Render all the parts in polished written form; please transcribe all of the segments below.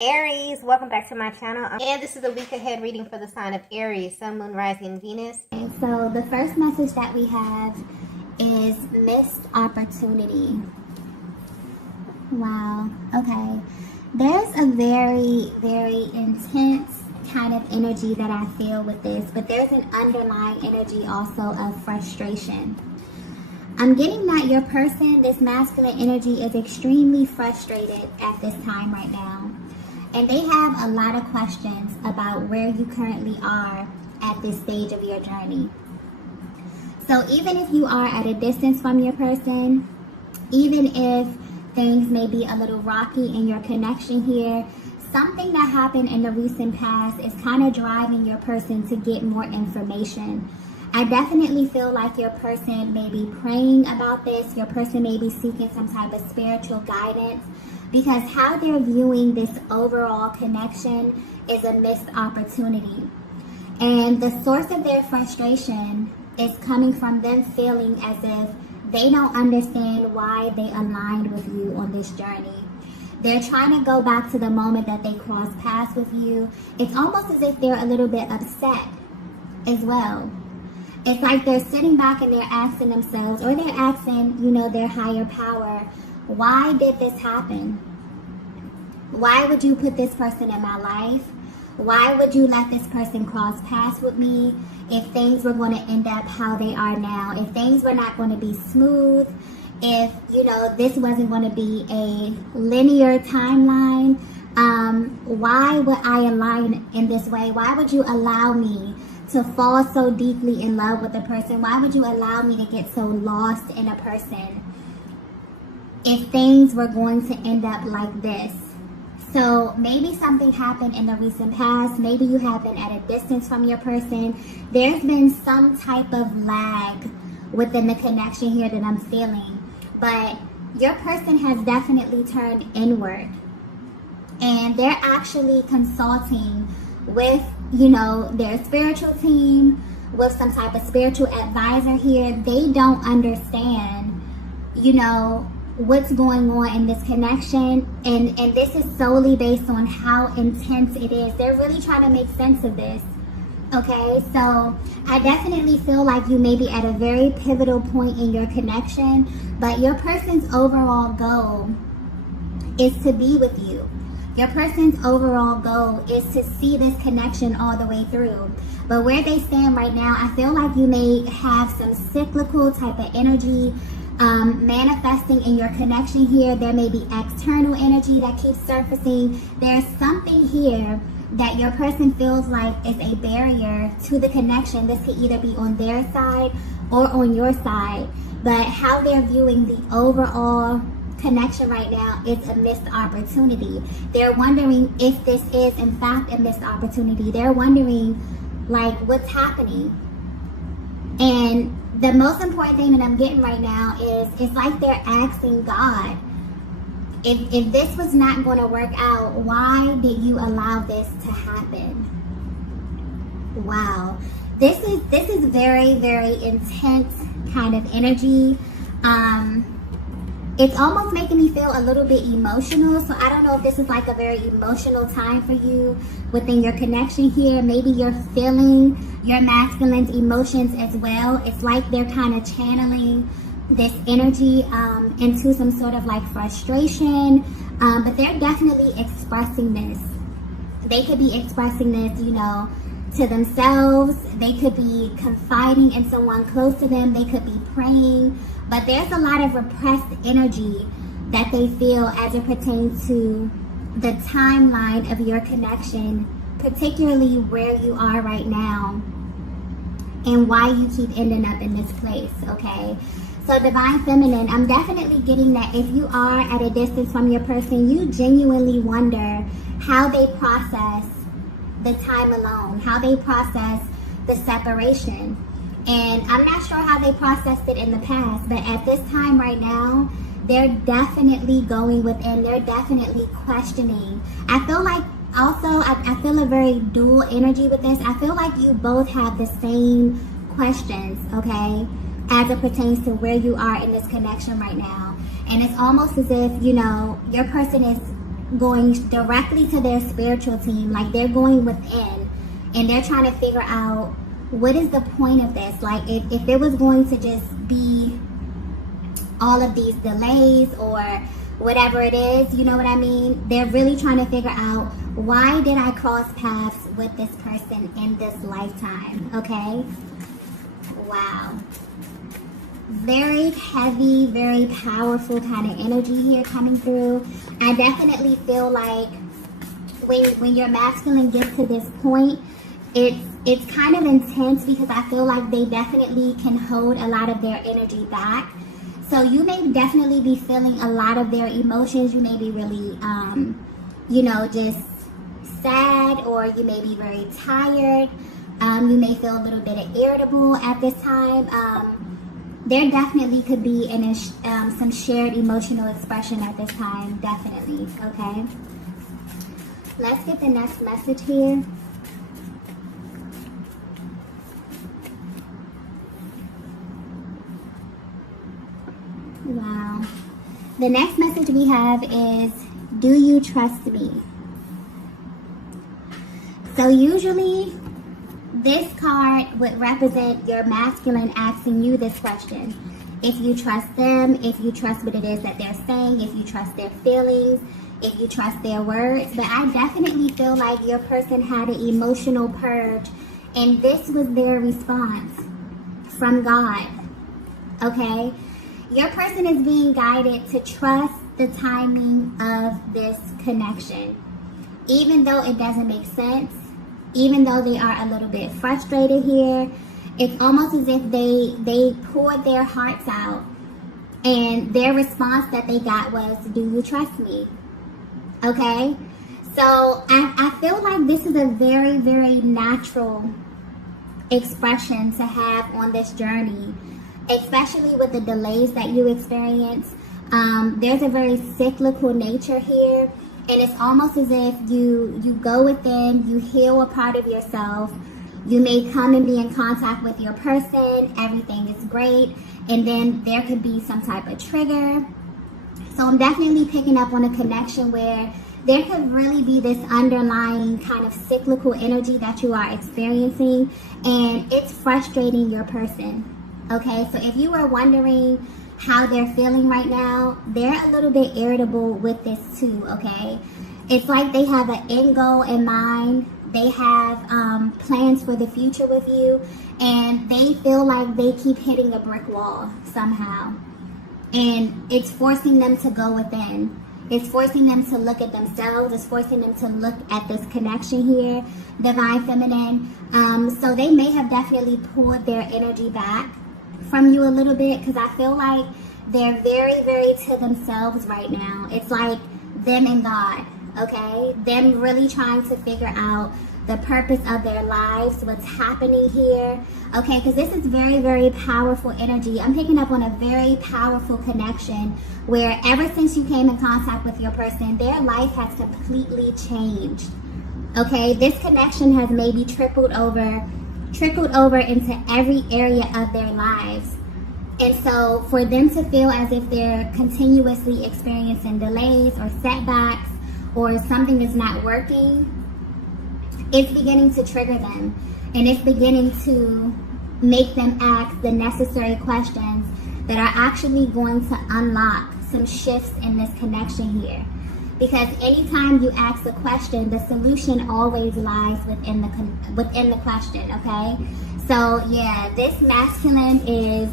Aries, welcome back to my channel, and this is a week ahead reading for the sign of Aries, Sun, Moon, Rising, and Venus. And so the first message that we have is missed opportunity. Wow. Okay. There's a very, very intense kind of energy that I feel with this, but there's an underlying energy also of frustration. I'm getting that your person, this masculine energy, is extremely frustrated at this time right now. And they have a lot of questions about where you currently are at this stage of your journey. So even if you are at a distance from your person, even if things may be a little rocky in your connection here, something that happened in the recent past is kind of driving your person to get more information. I definitely feel like your person may be praying about this. Your person may be seeking some type of spiritual guidance, because how they're viewing this overall connection is a missed opportunity. And the source of their frustration is coming from them feeling as if they don't understand why they aligned with you on this journey. They're trying to go back to the moment that they crossed paths with you. It's almost as if they're a little bit upset as well. It's like they're sitting back and they're asking themselves, or they're asking, their higher power, why did this happen? Why would you put this person in my life? Why would you let this person cross paths with me if things were going to end up how they are now? If things were not going to be smooth, if, this wasn't going to be a linear timeline, why would I align in this way? Why would you allow me to fall so deeply in love with a person? Why would you allow me to get so lost in a person if things were going to end up like this? So maybe something happened in the recent past. Maybe you have been at a distance from your person. There's been some type of lag within the connection here that I'm feeling. But your person has definitely turned inward. And they're actually consulting with, their spiritual team, with some type of spiritual advisor here. They don't understand, what's going on in this connection, and this is solely based on how intense it is. They're really trying to make sense of this. Okay, so I definitely feel like you may be at a very pivotal point in your connection, but your person's overall goal is to be with you. Your person's overall goal is to see this connection all the way through. But where they stand right now, I feel like you may have some cyclical type of energy manifesting in your connection here. There may be external energy that keeps surfacing. There's something here that your person feels like is a barrier to the connection. This could either be on their side or on your side. But how they're viewing the overall connection right now is a missed opportunity. They're wondering if this is in fact a missed opportunity. They're wondering, what's happening? And the most important thing that I'm getting right now is, it's like they're asking God, if this was not going to work out, why did you allow this to happen? Wow. This is very, very intense kind of energy. It's almost making me feel a little bit emotional. So I don't know if this is like a very emotional time for you within your connection here. Maybe you're feeling your masculine's emotions as well. It's like they're kind of channeling this energy into some sort of frustration. But they're definitely expressing this. They could be expressing this, to themselves. They could be confiding in someone close to them. They could be praying. But there's a lot of repressed energy that they feel as it pertains to the timeline of your connection, particularly where you are right now and why you keep ending up in this place, okay? So Divine Feminine, I'm definitely getting that if you are at a distance from your person, you genuinely wonder how they process the time alone, how they process the separation. And I'm not sure how they processed it in the past, but at this time right now, they're definitely going within. They're definitely questioning. I feel like also, I feel a very dual energy with this. I feel like you both have the same questions, okay, as it pertains to where you are in this connection right now. And it's almost as if, your person is going directly to their spiritual team. Like, they're going within and they're trying to figure out, what is the point of this? Like, if it was going to just be all of these delays or whatever it is, you know what I mean? They're really trying to figure out, why did I cross paths with this person in this lifetime? Okay? Wow. Very heavy, very powerful kind of energy here coming through. I definitely feel like when your masculine gets to this point, it's kind of intense, because I feel like they definitely can hold a lot of their energy back. So you may definitely be feeling a lot of their emotions. You may be really, you know, just sad, or you may be very tired. You may feel a little bit irritable at this time. There definitely could be some shared emotional expression at this time, definitely, okay? Let's get the next message here. Wow. The next message we have is, do you trust me? So usually this card would represent your masculine asking you this question. If you trust them, if you trust what it is that they're saying, if you trust their feelings, if you trust their words. But I definitely feel like your person had an emotional purge, and this was their response from God, okay? Your person is being guided to trust the timing of this connection. Even though it doesn't make sense, even though they are a little bit frustrated here, it's almost as if they poured their hearts out, and their response that they got was, do you trust me? Okay? So I feel like this is a very, very natural expression to have on this journey, especially with the delays that you experience. There's a very cyclical nature here, and it's almost as if you go within, you heal a part of yourself, you may come and be in contact with your person, everything is great, and then there could be some type of trigger. So I'm definitely picking up on a connection where there could really be this underlying kind of cyclical energy that you are experiencing, and it's frustrating your person. Okay, so if you were wondering how they're feeling right now, they're a little bit irritable with this too, okay? It's like they have an end goal in mind. They have plans for the future with you, and they feel like they keep hitting a brick wall somehow. And it's forcing them to go within. It's forcing them to look at themselves. It's forcing them to look at this connection here, divine feminine. So they may have definitely pulled their energy back from you a little bit, because I feel like they're very, very to themselves right now. It's like them and God, okay? Them really trying to figure out the purpose of their lives, what's happening here, okay? Because this is very, very powerful energy. I'm picking up on a very powerful connection where ever since you came in contact with your person, their life has completely changed, okay? This connection has maybe trickled over into every area of their lives. And so for them to feel as if they're continuously experiencing delays or setbacks, or something is not working, it's beginning to trigger them, and it's beginning to make them ask the necessary questions that are actually going to unlock some shifts in this connection here. Because anytime you ask a question, the solution always lies within the question, okay? So yeah, this masculine is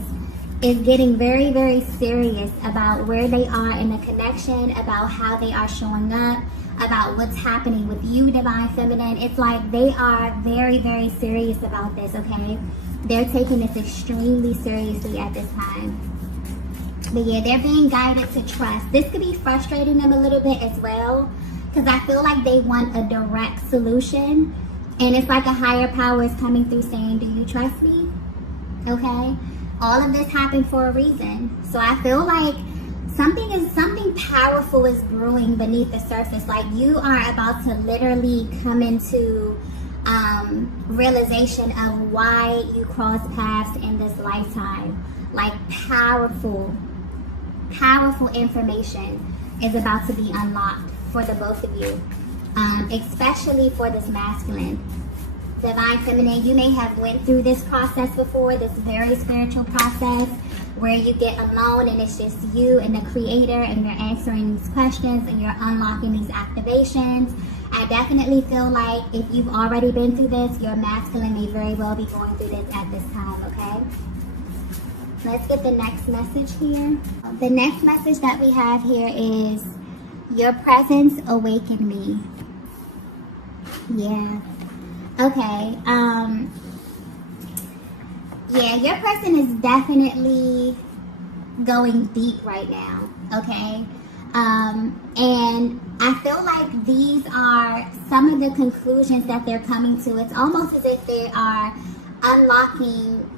getting very, very serious about where they are in the connection, about how they are showing up, about what's happening with you, divine feminine. It's like they are very, very serious about this, okay? They're taking this extremely seriously at this time. But yeah, they're being guided to trust. This could be frustrating them a little bit as well, because I feel like they want a direct solution, and it's like a higher power is coming through saying, do you trust me? Okay? All of this happened for a reason. So I feel like something powerful is brewing beneath the surface. Like you are about to literally come into realization of why you crossed paths in this lifetime. Like powerful information is about to be unlocked for the both of you, especially for this masculine. Divine Feminine, you may have went through this process before, this very spiritual process where you get alone and it's just you and the creator and you're answering these questions and you're unlocking these activations. I definitely feel like if you've already been through this, your masculine may very well be going through this at this time, okay? Let's get the next message here. The next message that we have here is, your presence awakened me. Yeah. Okay. Yeah, your person is definitely going deep right now, okay? And I feel like these are some of the conclusions that they're coming to. It's almost as if they are unlocking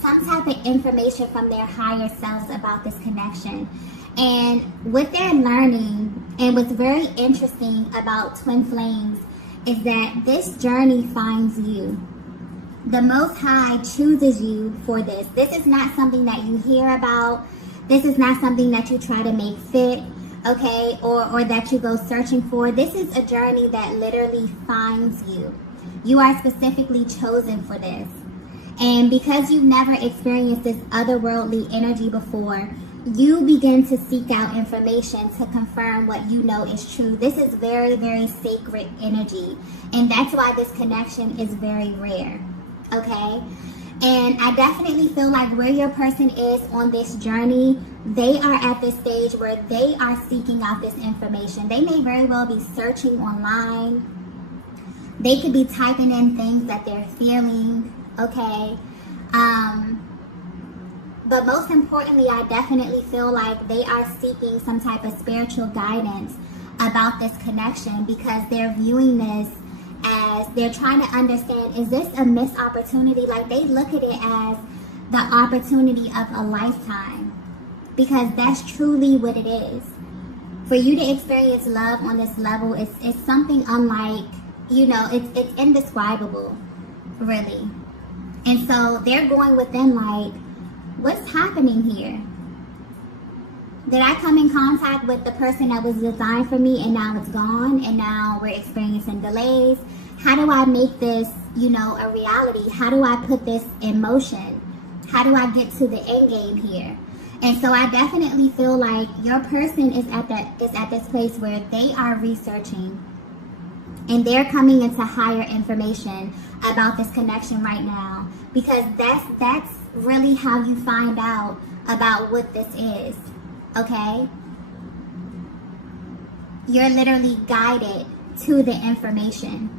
some type of information from their higher selves about this connection. And what they're learning, and what's very interesting about Twin Flames, is that this journey finds you. The Most High chooses you for this. This is not something that you hear about. This is not something that you try to make fit, okay, or that you go searching for. This is a journey that literally finds you. You are specifically chosen for this. And because you've never experienced this otherworldly energy before, you begin to seek out information to confirm what you know is true. This is very, very sacred energy. And that's why this connection is very rare. Okay? And I definitely feel like where your person is on this journey, they are at this stage where they are seeking out this information. They may very well be searching online. They could be typing in things that they're feeling. Okay? But most importantly, I definitely feel like they are seeking some type of spiritual guidance about this connection, because they're viewing this as, they're trying to understand, is this a missed opportunity? Like, they look at it as the opportunity of a lifetime, because that's truly what it is. For you to experience love on this level, it's something unlike, you know, it's indescribable, really. And so they're going within like, what's happening here? Did I come in contact with the person that was designed for me and now it's gone and now we're experiencing delays? How do I make this, you know, a reality? How do I put this in motion? How do I get to the end game here? And so I definitely feel like your person is at this place where they are researching and they're coming into higher information about this connection right now, because that's really how you find out about what this is, okay? You're literally guided to the information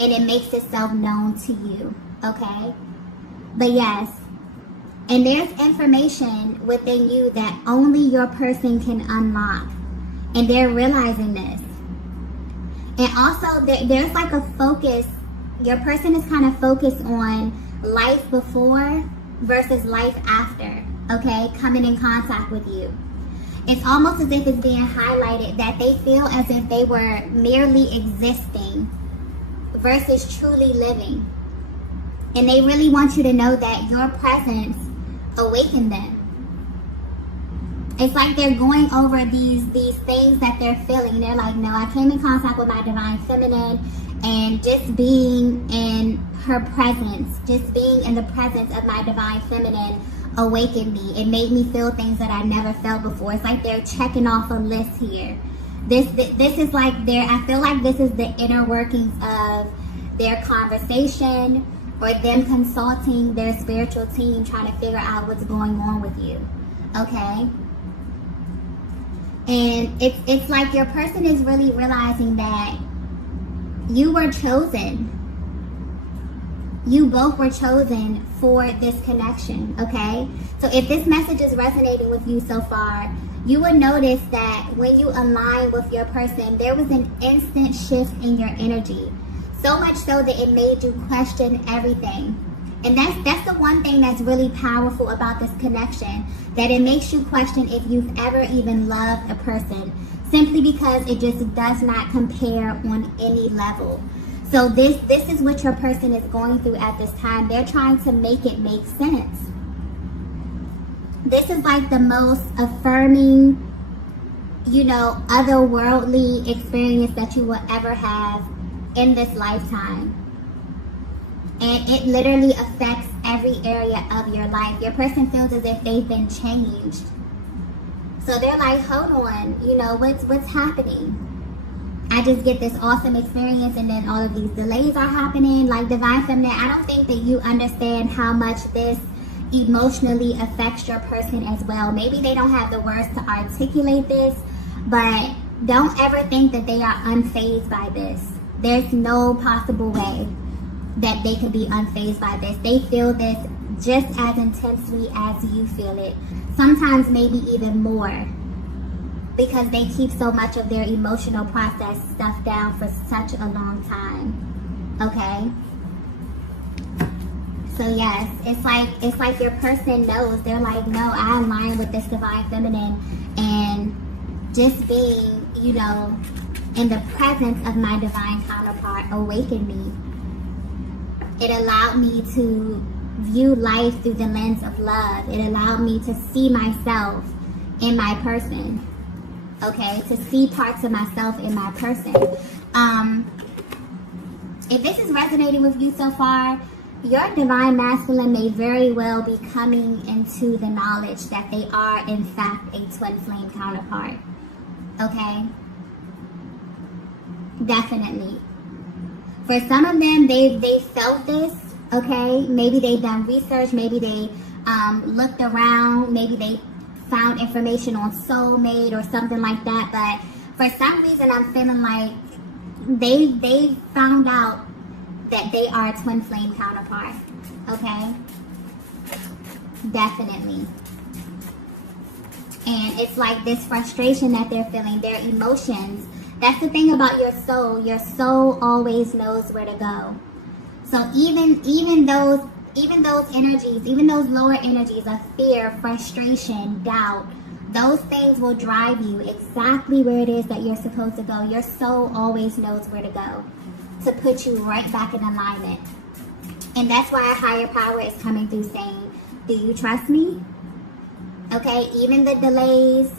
and it makes itself known to you, okay? But yes, and there's information within you that only your person can unlock, and they're realizing this. And also there's like a focus, your person is kind of focused on life before versus life after, okay, coming in contact with you. It's almost as if it's being highlighted that they feel as if they were merely existing versus truly living. And they really want you to know that your presence awakened them. It's like they're going over these things that they're feeling. They're like, no, I came in contact with my Divine Feminine, and just being in her presence, just being in the presence of my Divine Feminine awakened me. It made me feel things that I never felt before. It's like they're checking off a list here. This is like I feel like this is the inner workings of their conversation, or them consulting their spiritual team trying to figure out what's going on with you, okay? And it's like your person is really realizing that you were chosen. You both were chosen for this connection, okay? So if this message is resonating with you so far, you would notice that when you align with your person, there was an instant shift in your energy. So much so that it made you question everything. And that's the one thing that's really powerful about this connection, that it makes you question if you've ever even loved a person, simply because it just does not compare on any level. So this is what your person is going through at this time. They're trying to make it make sense. This is like the most affirming otherworldly experience that you will ever have in this lifetime. And it literally affects every area of your life. Your person feels as if they've been changed. So they're like, hold on, what's happening? I just get this awesome experience and then all of these delays are happening. Like, Divine Feminine, I don't think that you understand how much this emotionally affects your person as well. Maybe they don't have the words to articulate this, but don't ever think that they are unfazed by this. There's no possible way that they could be unfazed by this. They feel this just as intensely as you feel it. Sometimes maybe even more, because they keep so much of their emotional process stuff down for such a long time. Okay? So yes, it's like your person knows. They're like, no, I align with this Divine Feminine, and just being, in the presence of my divine counterpart awakened me. It allowed me to view life through the lens of love. It allowed me to see myself in my person. Okay, to see parts of myself in my person. If this is resonating with you so far, your divine masculine may very well be coming into the knowledge that they are in fact a twin flame counterpart. Okay? Definitely. For some of them, they felt this. Okay? Maybe they've done research. Maybe they looked around. Maybe they found information on soulmate or something like that. But for some reason, I'm feeling like they found out that they are a twin flame counterpart. Okay? Definitely. And it's like this frustration that they're feeling, their emotions. That's the thing about your soul. Your soul always knows where to go. So even those energies, even those lower energies of fear, frustration, doubt, those things will drive you exactly where it is that you're supposed to go. Your soul always knows where to go to put you right back in alignment. And that's why a higher power is coming through saying, do you trust me? Okay, even the delays,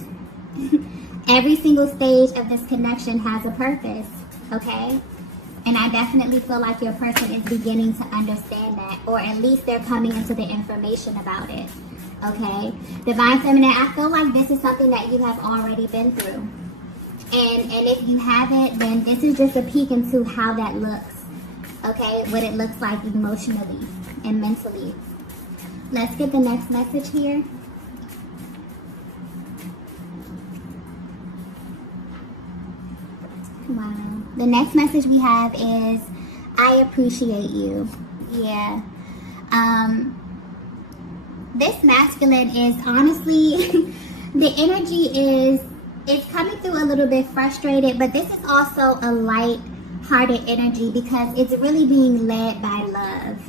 every single stage of this connection has a purpose, okay? And I definitely feel like your person is beginning to understand that, or at least they're coming into the information about it, okay? Divine Feminine, I feel like this is something that you have already been through. And if you haven't, then this is just a peek into how that looks, okay? What it looks like emotionally and mentally. Let's get the next message here. Wow. The next message we have is, I appreciate you. Yeah. This masculine is honestly, the energy is, it's coming through a little bit frustrated, but this is also a light-hearted energy because it's really being led by love.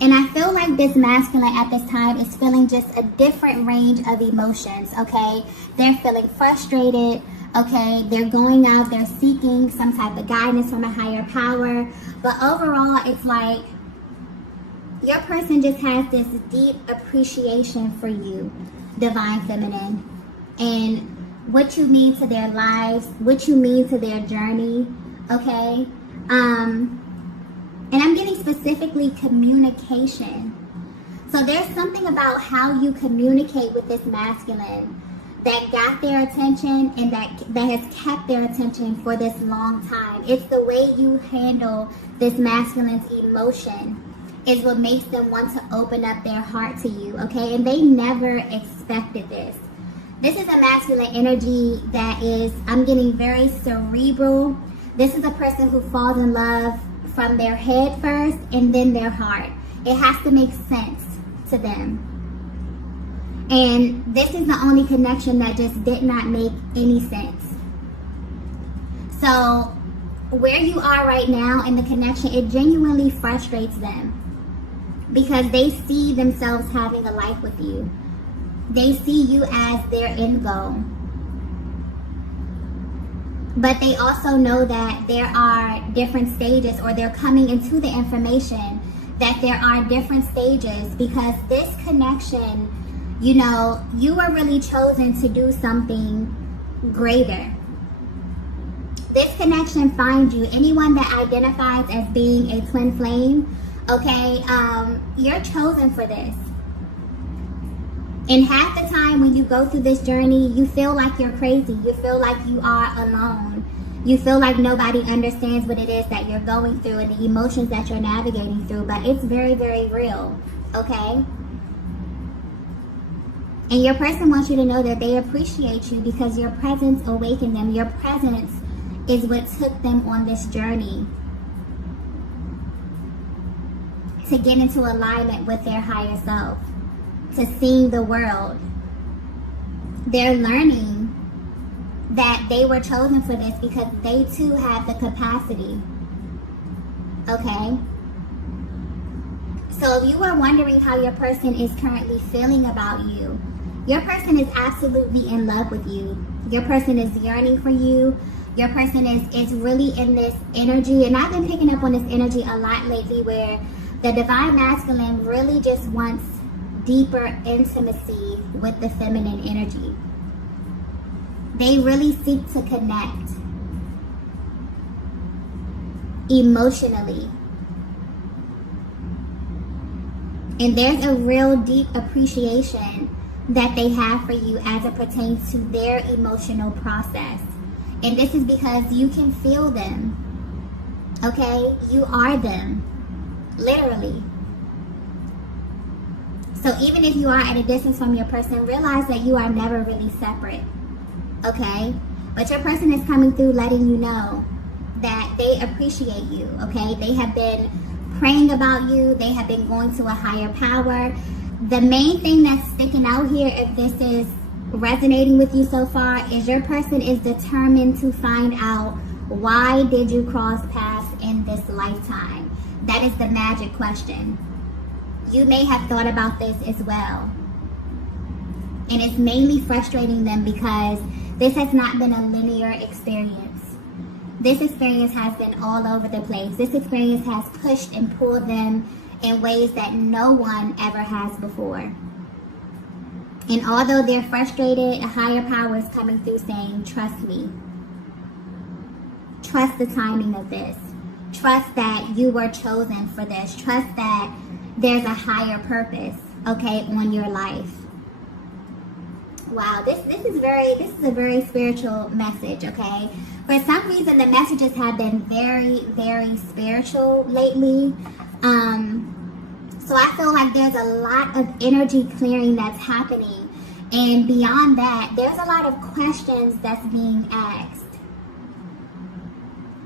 And I feel like this masculine at this time is feeling just a different range of emotions, okay? They're feeling frustrated, okay? They're going out, they're seeking some type of guidance from a higher power. But overall, it's like your person just has this deep appreciation for you, Divine Feminine, and what you mean to their lives, what you mean to their journey, okay? And I'm getting specifically communication. So there's something about how you communicate with this masculine that got their attention and that has kept their attention for this long time. It's the way you handle this masculine's emotion is what makes them want to open up their heart to you, okay? And they never expected this. This is a masculine energy that is, I'm getting very cerebral. This is a person who falls in love from their head first and then their heart. It has to make sense to them. And this is the only connection that just did not make any sense. So where you are right now in the connection, it genuinely frustrates them because they see themselves having a life with you. They see you as their end goal. But they also know that there are different stages, or they're coming into the information that there are different stages because this connection, you were really chosen to do something greater. This connection finds you. Anyone that identifies as being a twin flame, okay, you're chosen for this. And half the time when you go through this journey, you feel like you're crazy. You feel like you are alone. You feel like nobody understands what it is that you're going through and the emotions that you're navigating through. But it's very, very real, okay? And your person wants you to know that they appreciate you because your presence awakened them. Your presence is what took them on this journey to get into alignment with their higher self, to seeing the world. They're learning that they were chosen for this because they too have the capacity. Okay? So if you are wondering how your person is currently feeling about you, your person is absolutely in love with you. Your person is yearning for you. Your person is really in this energy. And I've been picking up on this energy a lot lately where the divine masculine really just wants deeper intimacy with the feminine energy. They really seek to connect emotionally. And there's a real deep appreciation that they have for you as it pertains to their emotional process. And this is because you can feel them. Okay? You are them. Literally. So even if you are at a distance from your person, realize that you are never really separate. Okay? But your person is coming through letting you know that they appreciate you. Okay? They have been praying about you. They have been going to a higher power. The main thing that's sticking out here, if this is resonating with you so far, is your person is determined to find out, why did you cross paths in this lifetime? That is the magic question. You may have thought about this as well. And it's mainly frustrating them because this has not been a linear experience. This experience has been all over the place. This experience has pushed and pulled them in ways that no one ever has before. And although they're frustrated, a higher power is coming through saying, trust me. Trust the timing of this. Trust that you were chosen for this. Trust that there's a higher purpose, okay, on your life. Wow, this is a very spiritual message, okay? For some reason, the messages have been very, very spiritual lately. So I feel like there's a lot of energy clearing that's happening. And beyond that, there's a lot of questions that's being asked.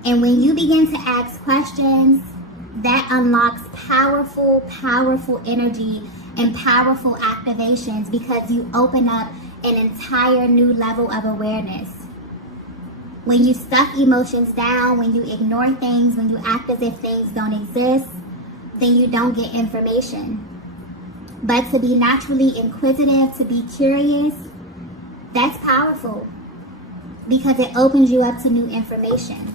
And when you begin to ask questions, that unlocks powerful, powerful energy and powerful activations because you open up an entire new level of awareness. When you stuff emotions down, when you ignore things, when you act as if things don't exist, then you don't get information. But to be naturally inquisitive, to be curious, that's powerful because it opens you up to new information.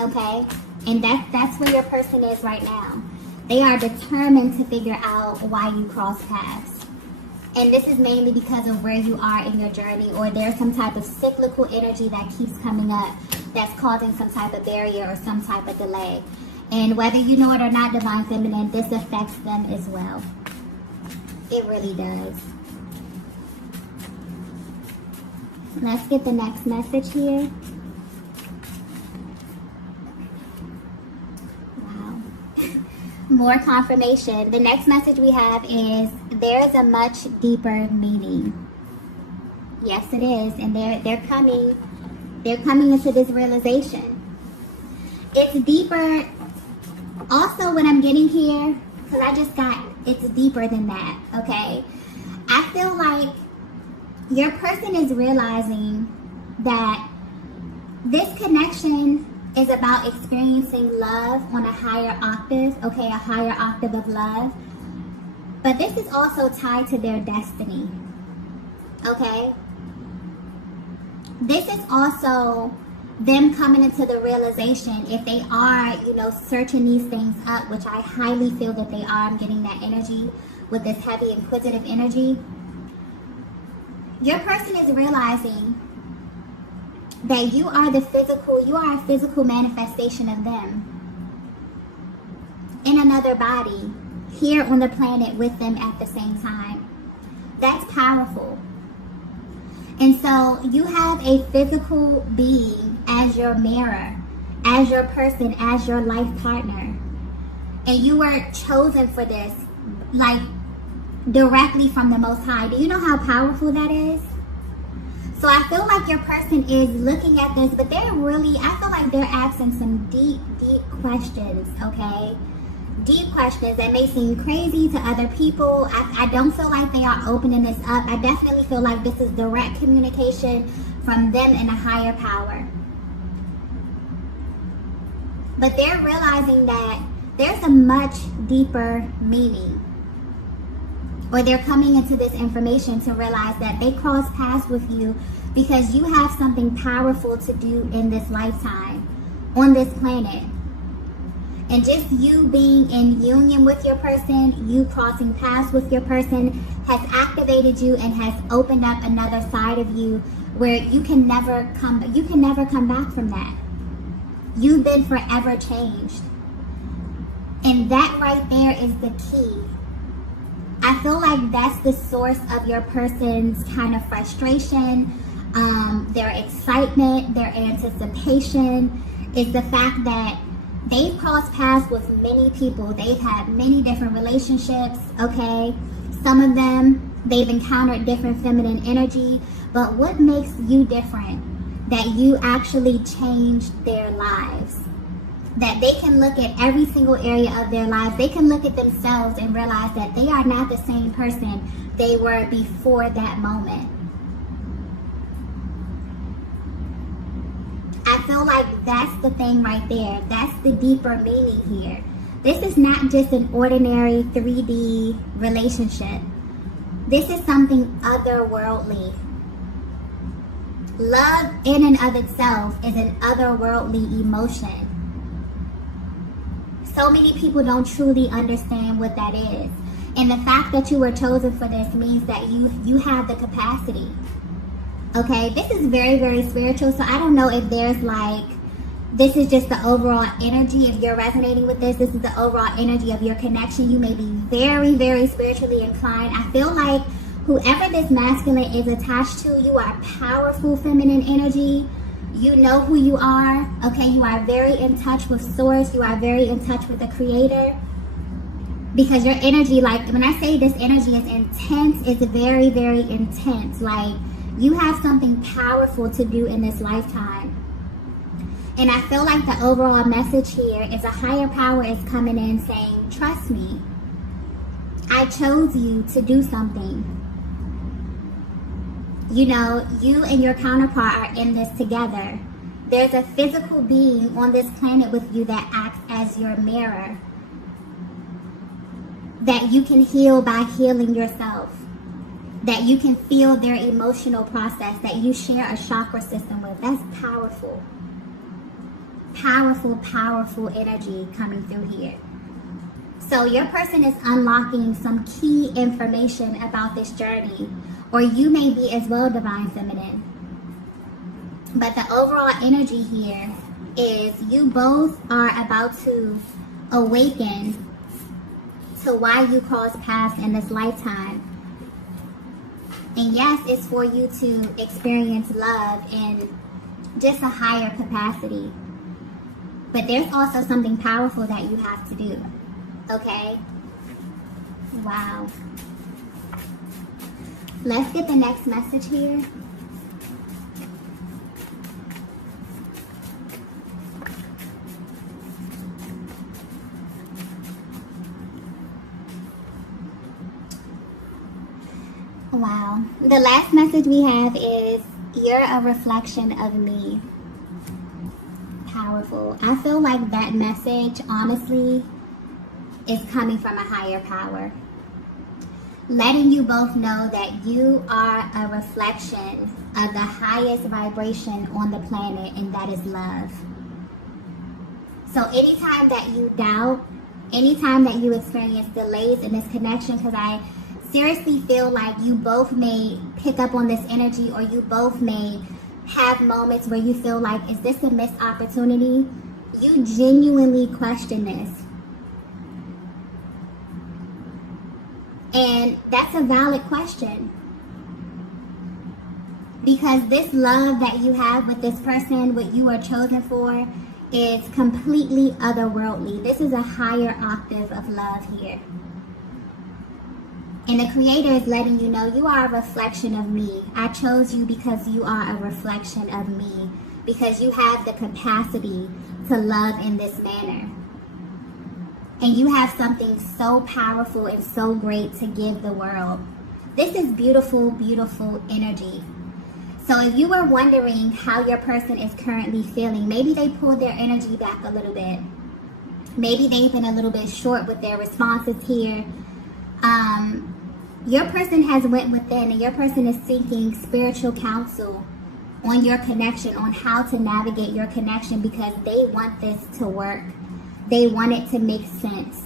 Okay? And that's where your person is right now. They are determined to figure out why you cross paths. And this is mainly because of where you are in your journey, or there's some type of cyclical energy that keeps coming up that's causing some type of barrier or some type of delay. And whether you know it or not, Divine Feminine, this affects them as well. It really does. Let's get the next message here. Wow. More confirmation. The next message we have is, there's a much deeper meaning. Yes, it is. And they're coming into this realization. It's deeper. Also, what I'm getting here, because it's deeper than that, okay? I feel like your person is realizing that this connection is about experiencing love on a higher octave, okay, a higher octave of love. But this is also tied to their destiny, okay? This is also them coming into the realization, if they are, searching these things up, which I highly feel that they are. I'm getting that energy with this heavy inquisitive energy. Your person is realizing that you are a physical manifestation of them in another body here on the planet with them at the same time. That's powerful. And so you have a physical being as your mirror, as your person, as your life partner. And you were chosen for this, like directly from the Most High. Do you know how powerful that is? So I feel like your person is looking at this, but I feel like they're asking some deep, deep questions, okay? Deep questions that may seem crazy to other people. I don't feel like they are opening this up. I definitely feel like this is direct communication from them and a higher power. But they're realizing that there's a much deeper meaning. Or they're coming into this information to realize that they cross paths with you because you have something powerful to do in this lifetime, on this planet. And just you being in union with your person, you crossing paths with your person, has activated you and has opened up another side of you where you can never come back from that. You've been forever changed. And that right there is the key. I feel like that's the source of your person's kind of frustration, their excitement, their anticipation, is the fact that they've crossed paths with many people. They've had many different relationships, okay? Some of them, they've encountered different feminine energy. But what makes you different? That you actually changed their lives. That they can look at every single area of their lives. They can look at themselves and realize that they are not the same person they were before that moment. I feel like that's the thing right there. That's the deeper meaning here. This is not just an ordinary 3D relationship. This is something otherworldly. Love in and of itself is an otherworldly emotion. So many people don't truly understand what that is. And the fact that you were chosen for this means that you have the capacity. Okay, this is very, very spiritual. So I don't know if there's like, this is just the overall energy. If you're resonating with this, this is the overall energy of your connection. You may be very, very spiritually inclined. I feel like whoever this masculine is attached to, you are powerful feminine energy. You know who you are, okay? You are very in touch with source. You are very in touch with the creator. Because your energy, like when I say this energy is intense, it's very, very intense. Like you have something powerful to do in this lifetime. And I feel like the overall message here is a higher power is coming in saying, trust me. I chose you to do something. You know, you and your counterpart are in this together. There's a physical being on this planet with you that acts as your mirror. That you can heal by healing yourself. That you can feel their emotional process. That you share a chakra system with. That's powerful. Powerful, powerful energy coming through here. So your person is unlocking some key information about this journey. Or you may be as well divine feminine. But the overall energy here is you both are about to awaken to why you cross paths in this lifetime. And yes, it's for you to experience love in just a higher capacity. But there's also something powerful that you have to do. Okay? Wow. Let's get the next message here. Wow. The last message we have is, you're a reflection of me. Powerful. I feel like that message, honestly, is coming from a higher power. Letting you both know that you are a reflection of the highest vibration on the planet, and that is love. So anytime that you doubt, anytime that you experience delays in this connection, because I seriously feel like you both may pick up on this energy, or you both may have moments where you feel like, is this a missed opportunity? You genuinely question this. And that's a valid question. Because this love that you have with this person, what you are chosen for, is completely otherworldly. This is a higher octave of love here. And the Creator is letting you know you are a reflection of me. I chose you because you are a reflection of me. Because you have the capacity to love in this manner. And you have something so powerful and so great to give the world. This is beautiful, beautiful energy. So if you were wondering how your person is currently feeling, maybe they pulled their energy back a little bit. Maybe they've been a little bit short with their responses here. Your person has went within, and your person is seeking spiritual counsel on your connection, on how to navigate your connection, because they want this to work. They want it to make sense.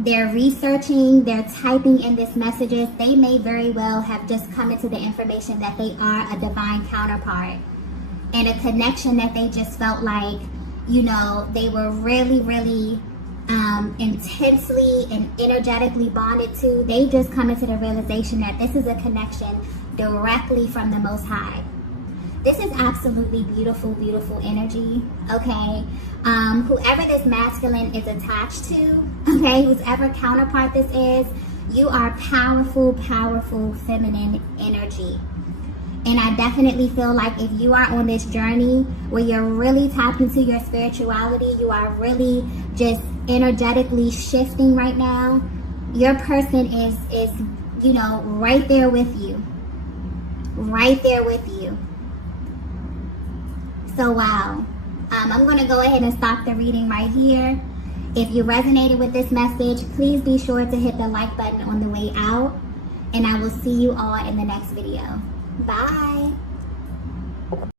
They're researching, they're typing in these messages. They may very well have just come into the information that they are a divine counterpart, and a connection that they just felt like, you know, they were really, really intensely and energetically bonded to. They just come into the realization that this is a connection directly from the Most High. This is absolutely beautiful, beautiful energy, okay? Whoever this masculine is attached to, okay, whoever counterpart this is, you are powerful, powerful feminine energy. And I definitely feel like if you are on this journey where you're really tapped into your spirituality, you are really just energetically shifting right now, your person is you know, right there with you. Right there with you. So wow. I'm going to go ahead and stop the reading right here. If you resonated with this message, please be sure to hit the like button on the way out. And I will see you all in the next video. Bye.